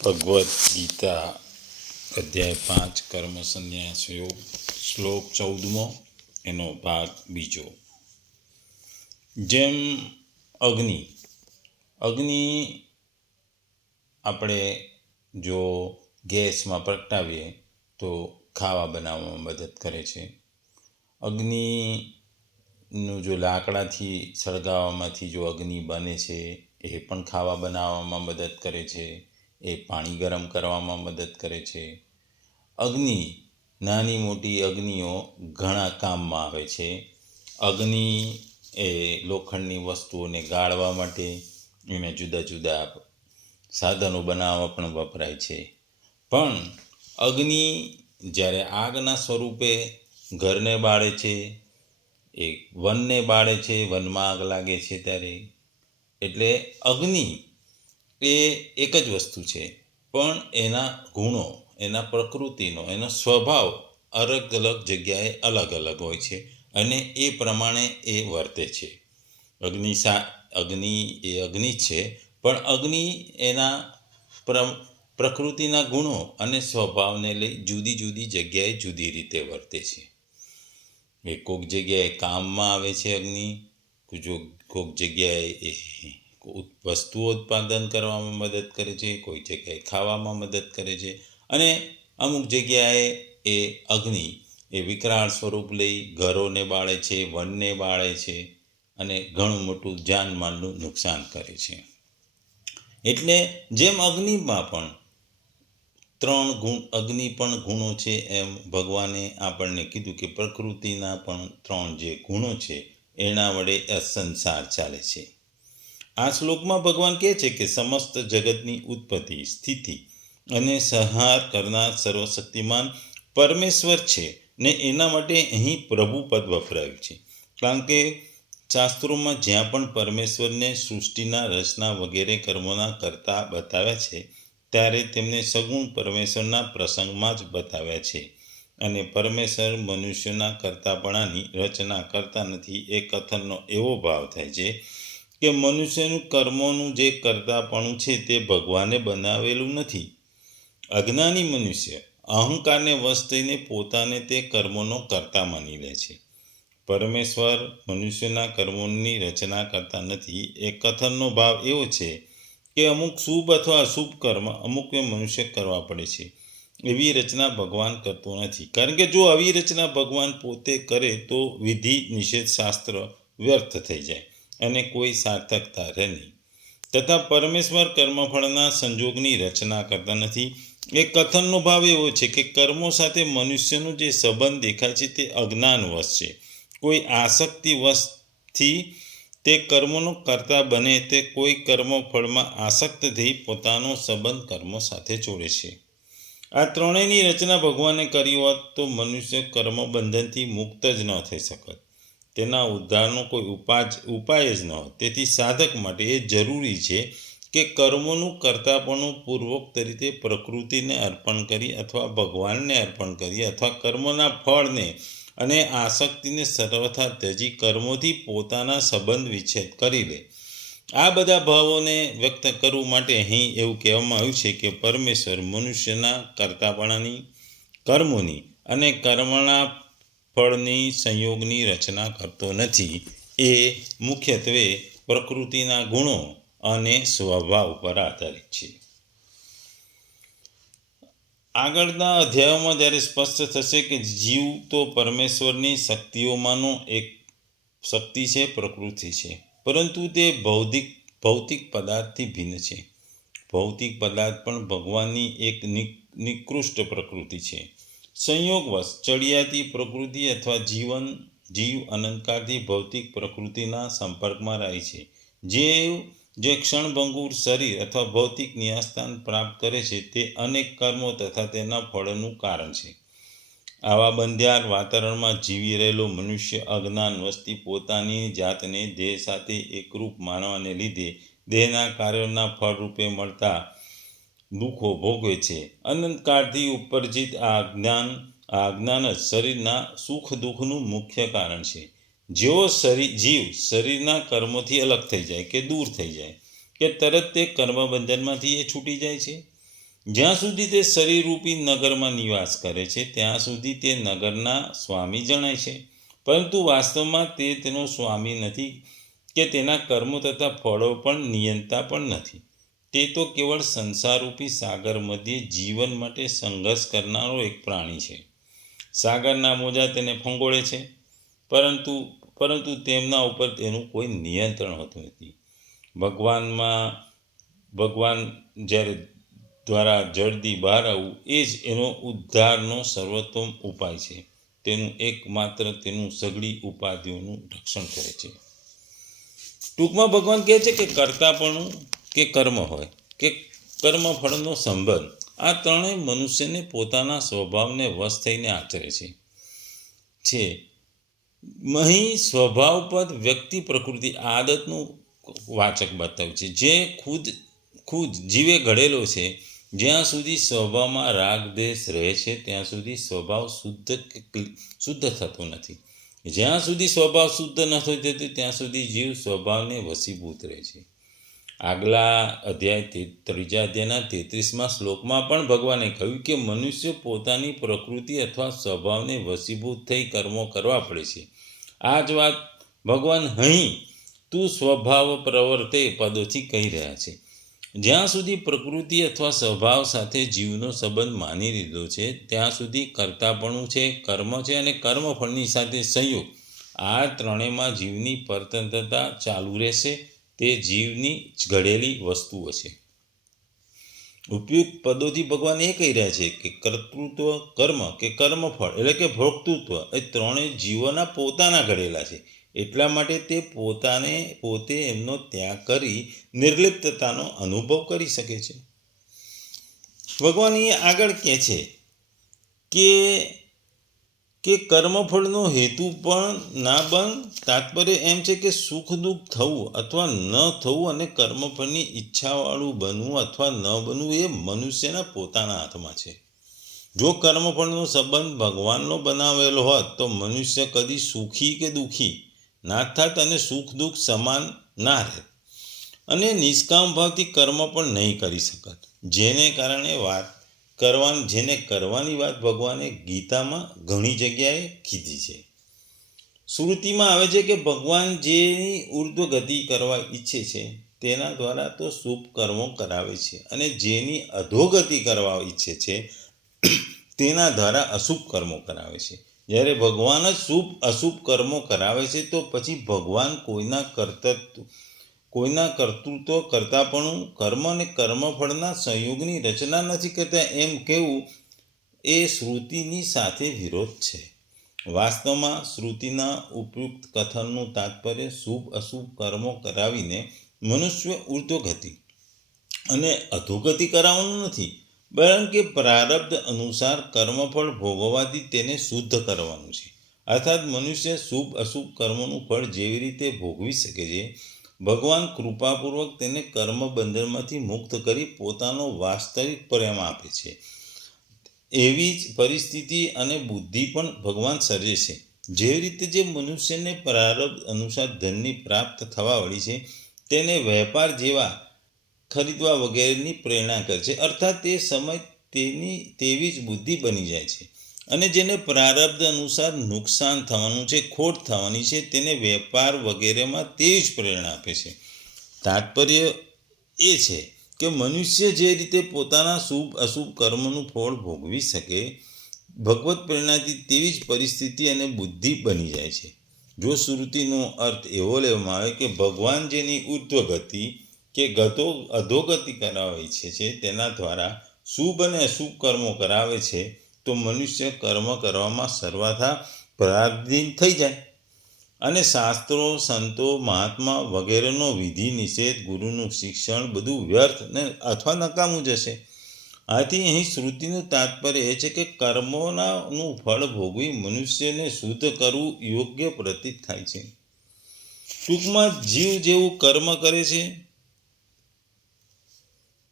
ભગવદ્ ગીતા અધ્યાય 5 કર્મ સંન્યાસ યોગ શ્લોક 14મો એનો ભાગ બીજો। જેમ અગ્નિ આપણે જો ગેસમાં પ્રગટાવીએ તો ખાવા બનાવવામાં મદદ કરે છે। અગ્નિનું જો લાકડાથી સળગાવવામાંથી જો અગ્નિ બને છે એ પણ ખાવા બનાવવામાં મદદ કરે છે। એ પાણી ગરમ કરવામાં મદદ કરે છે। અગ્નિ નાની મોટી અગ્નિઓ ઘણા કામમાં આવે છે। અગ્નિ એ લોખંડની વસ્તુઓને ગાળવા માટે એને જુદા જુદા સાધનો બનાવવા પણ વપરાય છે। પણ અગ્નિ જ્યારે આગના સ્વરૂપે ઘરને બાળે છે, એ વનને બાળે છે, વનમાં આગ લાગે છે ત્યારે, એટલે અગ્નિ એ એક જ વસ્તુ છે, પણ એના ગુણો, એના પ્રકૃતિનો, એનો સ્વભાવ અલગ અલગ જગ્યાએ અલગ અલગ હોય છે અને એ પ્રમાણે એ વર્તે છે। અગ્નિ એ અગ્નિ છે, પણ અગ્નિ એના પ્રકૃતિના ગુણો અને સ્વભાવને લઈ જુદી જુદી જગ્યાએ જુદી રીતે વર્તે છે। એ કોઈક જગ્યાએ કામમાં આવે છે અગ્નિ, કોઈક જગ્યાએ એ વસ્તુઓ ઉત્પાદન કરવામાં મદદ કરે છે, કોઈ જગ્યાએ ખાવામાં મદદ કરે છે, અને અમુક જગ્યાએ એ અગ્નિ એ વિકરાળ સ્વરૂપ લઈ ઘરોને બાળે છે, વનને બાળે છે અને ઘણું મોટું જાનમાલનું નુકસાન કરે છે। એટલે જેમ અગ્નિમાં પણ અગ્નિ પણ ગુણો છે, એમ ભગવાને આપણને કીધું કે પ્રકૃતિના પણ 3 જે ગુણો છે એના વડે આ સંસાર ચાલે છે। આ શ્લોકમાં ભગવાન કહે છે કે સમસ્ત જગતની ઉત્પત્તિ, સ્થિતિ અને સંહાર કરનાર સર્વશક્તિમાન પરમેશ્વર છે ને એના માટે અહીં પ્રભુ પદ વપરાયું છે। કારણ કે શાસ્ત્રોમાં જ્યાં પણ પરમેશ્વરને સૃષ્ટિના રચના વગેરે કર્મોના કરતા બતાવ્યા છે ત્યારે તેમને સગુણ પરમેશ્વરના પ્રસંગમાં જ બતાવ્યા છે, અને પરમેશ્વર મનુષ્યના કરતાપણાની રચના કરતા નથી એ કથનનો એવો ભાવ થાય છે કે મનુષ્યનું કર્મોનું જે કરતાપણું છે તે ભગવાને બનાવેલું નથી। અજ્ઞાની મનુષ્ય અહંકારને વશ થઈને પોતાને તે કર્મોનો કર્તા માની લે છે। પરમેશ્વર મનુષ્યના કર્મોની રચના કરતા નથી એ કથનનો ભાવ એવો છે કે અમુક શુભ અથવા અશુભ કર્મ અમુકને મનુષ્ય કરવા પડે છે, એવી રચના ભગવાન કરતો નથી। કારણ કે જો આવી રચના ભગવાન પોતે કરે તો વિધિ નિષેધ શાસ્ત્ર વ્યર્થ થઈ જાય અને કોઈ સાર્થકતા રહે નહીં, તથા પરમેશ્વર કર્મફળના સંજોગની રચના કરતા નથી। એ કથનનો ભાવ એવો છે કે કર્મો સાથે મનુષ્યનો જે સંબંધ દેખાય છે તે અજ્ઞાનવશ છે। કોઈ આસક્તિવશથી તે કર્મોનો કરતા બને તે કોઈ કર્મફળમાં આસક્ત થઈ પોતાનો સંબંધ કર્મો સાથે જોડે છે। આ ત્રણેયની રચના ભગવાને કરી હોત તો મનુષ્ય કર્મબંધનથી મુક્ત જ ન થઈ શકત, તેના ઉદ્ધારનો કોઈ ઉપાય જ ન હોય। તેથી સાધક માટે એ જરૂરી છે કે કર્મોનું કરતાપણું પૂર્વોક્ત રીતે પ્રકૃતિને અર્પણ કરી અથવા ભગવાનને અર્પણ કરી અથવા કર્મોના ફળને અને આસક્તિને સર્વથા ત્યજી કર્મોથી પોતાના સંબંધ વિચ્છેદ કરી લે। આ બધા ભાવોને વ્યક્ત કરવા માટે અહીં એવું કહેવામાં આવ્યું છે કે પરમેશ્વર મનુષ્યના કરતાપણાની, કર્મોની અને કર્મના ફળની સંયોગની રચના કરતો નથી। એ મુખ્યત્વે પ્રકૃતિના ગુણો અને સ્વભાવ પર આધારિત છે। આગળના અધ્યાયોમાં જ્યારે સ્પષ્ટ થશે કે જીવ તો પરમેશ્વરની શક્તિઓમાંનો એક શક્તિ છે, પ્રકૃતિ છે, પરંતુ તે ભૌતિક પદાર્થથી ભિન્ન છે। ભૌતિક પદાર્થ પણ ભગવાનની એક નિકૃષ્ટ પ્રકૃતિ છે। સંયોગવશ ચડિયાતી પ્રકૃતિ અથવા જીવ અનંતકાળથી ભૌતિક પ્રકૃતિના સંપર્કમાં રહે છે। જે ક્ષણભંગુર શરીર અથવા ભૌતિક નિવાસસ્થાન પ્રાપ્ત કરે છે તે અનેક કર્મો તથા તેના ફળનું કારણ છે। આવા બંધિયાર વાતાવરણમાં જીવી રહેલો મનુષ્ય અજ્ઞાનવશથી પોતાની જાતને દેહ સાથે એકરૂપ માનવાને લીધે દેહના કાર્યોના ફળરૂપે મળતા દુઃખો ભોગવે છે। અનંતકાળથી ઉપરજિત આ અજ્ઞાન જ શરીરના સુખ દુઃખનું મુખ્ય કારણ છે। જેવો જીવ શરીરના કર્મોથી અલગ થઈ જાય કે દૂર થઈ જાય કે તરત તે કર્મબંધનમાંથી એ છૂટી જાય છે, જ્યાં સુધી તે શરીરરૂપી નગરમાં નિવાસ કરે છે ત્યાં સુધી તે નગરના સ્વામી જણાય છે, પરંતુ વાસ્તવમાં તે તેનો સ્વામી નથી કે તેના કર્મો તથા ફળો પણ નિયંતા પણ નથી. તે તો કેવળ સંસારરૂપી સાગર મધ્યે જીવન માટે સંઘર્ષ કરનારો એક પ્રાણી છે. સાગરના મોજા તેને ફંગોળે છે, પરંતુ તેમના ઉપર તેનું કોઈ નિયંત્રણ હોતું નથી. ભગવાન જ્યારે દ્વારા જળથી બહાર આવવું એ જ એનો ઉદ્ધારનો સર્વોત્તમ ઉપાય છે. તેનું સઘળી ઉપાધિઓનું રક્ષણ કરે છે. ટૂંકમાં ભગવાન કહે છે કે કર્તાપણું કે કર્મ હોય કે કર્મફળનો સંબંધ, આ ત્રણેય મનુષ્યને પોતાના સ્વભાવને વશ થઈને આચરે છે. અહીં સ્વભાવપદ વ્યક્તિ પ્રકૃતિ આદતનું વાચક બતાવ્યું છે, જે ખુદ જીવે ઘડેલો છે. જ્યાં સુધી સ્વભાવમાં રાગ દ્વેષ રહે છે ત્યાં સુધી સ્વભાવ શુદ્ધ થતો નથી. જ્યાં સુધી સ્વભાવ શુદ્ધ ન થતો ત્યાં સુધી જીવ સ્વભાવને વશીભૂત રહે છે. આગલા ત્રીજા અધ્યાયના 33મા શ્લોકમાં પણ ભગવાને કહ્યું કે મનુષ્ય પોતાની પ્રકૃતિ અથવા સ્વભાવને વશીભૂત થઈ કર્મો કરવા પડે છે. આ જ વાત ભગવાન અહીં તું સ્વભાવ પ્રવર્તે પદોથી કહી રહ્યા છે. જ્યાં સુધી પ્રકૃતિ અથવા સ્વભાવ સાથે જીવનો સંબંધ માની લીધો છે ત્યાં સુધી કર્તાપણું છે, કર્મ છે અને કર્મફળની સાથે સંયોગ, આ ત્રણેયમાં જીવની પરતંત્રતા ચાલુ રહેશે. તે જીવની જ ઘડેલી વસ્તુઓ છે. ઉપયુક્ત પદોથી ભગવાન એ કહી રહ્યા છે કે કર્તૃત્વ, કર્મ કે કર્મફળ એટલે કે ભોક્તૃત્વ એ ત્રણેય જીવોના પોતાના ઘડેલા છે. એટલા માટે તે પોતે એમનો ત્યાગ કરી નિર્લિપ્તતાનો અનુભવ કરી શકે છે. ભગવાન અહીંયા આગળ કહે છે કે કર્મફળનો હેતુ પણ ના બંધ. તાત્પર્ય એમ છે કે સુખ દુઃખ થવું અથવા ન થવું અને કર્મફળની ઈચ્છાવાળું બનવું અથવા ન બનવું એ મનુષ્યના પોતાના હાથમાં છે. જો કર્મફળનો સંબંધ ભગવાનનો બનાવેલો હોત તો મનુષ્ય કદી સુખી કે દુઃખી ના થાત અને સુખ દુઃખ સમાન ના રહેત અને નિષ્કામ ભાવથી કર્મ પણ નહીં કરી શકત. જેને કરવાની વાત ભગવાને ગીતામાં ઘણી જગ્યાએ કીધી છે. શ્રુતિમાં આવે છે કે ભગવાન જેની ઉર્ધ્વ ગતિ કરવા ઈચ્છે છે તેના દ્વારા તો શુભ કર્મો કરાવે છે અને જેની અધોગતિ કરવા ઈચ્છે છે તેના દ્વારા અશુભ કર્મો કરાવે છે. જ્યારે ભગવાન જ શુભ અશુભ કર્મો કરાવે છે તો પછી ભગવાન કોઈના કર્તૃત્વ, કર્તાપણું, કર્મ અને કર્મફળના સંયોગની રચના નથી કરતા એમ કહેવું એ શ્રુતિની સાથે વિરોધ છે. વાસ્તવમાં શ્રુતિના ઉપયુક્ત કથનનું તાત્પર્ય શુભ અશુભ કર્મો કરાવીને મનુષ્ય ઉર્ધ્વગતિ અને અધોગતિ કરાવવાનું નથી, કારણ કે પ્રારબ્ધ અનુસાર કર્મફળ ભોગવવાથી તેને શુદ્ધ કરવાનું છે. અર્થાત મનુષ્ય શુભ અશુભ કર્મોનું ફળ જેવી રીતે ભોગવી શકે છે, ભગવાન કૃપાપૂર્વક તેને કર્મબંધનમાંથી મુક્ત કરી પોતાનો વાસ્તવિક પ્રેમ આપે છે. એવી જ પરિસ્થિતિ અને બુદ્ધિ પણ ભગવાન સર્જે છે. જેવી રીતે જે મનુષ્યને પ્રારબ્ધ અનુસાર ધનની પ્રાપ્ત થવાવાળી છે તેને વેપાર જેવા ખરીદવા વગેરેની પ્રેરણા કરે છે. અર્થાત તે સમય તેવી જ બુદ્ધિ બની જાય છે. અને જેને પ્રારબ્ધ અનુસાર નુકસાન થવાનું છે, ખોટ થવાની છે, તેને વેપાર વગેરેમાં તેવી જ પ્રેરણા આપે છે. તાત્પર્ય એ છે કે મનુષ્ય જે રીતે પોતાના શુભ અશુભ કર્મનું ફળ ભોગવી શકે, ભગવત પ્રેરણાથી તેવી જ પરિસ્થિતિ અને બુદ્ધિ બની જાય છે. જો શ્રુતિનો અર્થ એવો લેવામાં આવે કે ભગવાન જેની ઉર્ધ્વગતિ કે અધોગતિ કરાવવા ઈચ્છે છે તેના દ્વારા શુભ અને અશુભ કર્મો કરાવે છે તો મનુષ્ય કર્મ કરવામાં સર્વથા પરાધીન થઈ જાય અને શાસ્ત્રો, સંતો, મહાત્મા વગેરેનો વિધિ નિષેધ, ગુરુનું શિક્ષણ બધું વ્યર્થ અથવા નકામું જશે. આથી અહીં શ્રુતિનું તાત્પર્ય એ છે કે કર્મોનું ફળ ભોગવી મનુષ્યને શુદ્ધ કરવું યોગ્ય પ્રતીત થાય છે. ટૂંકમાં જીવ જેવું કર્મ કરે છે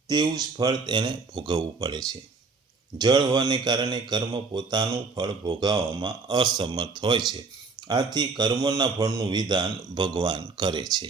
તેવું જ ફળ તેને ભોગવવું પડે છે. જળ હોવાને કારણે કર્મ પોતાનું ફળ ભોગવવામાં અસમર્થ હોય છે. આથી કર્મોના ફળનું વિધાન ભગવાન કરે છે.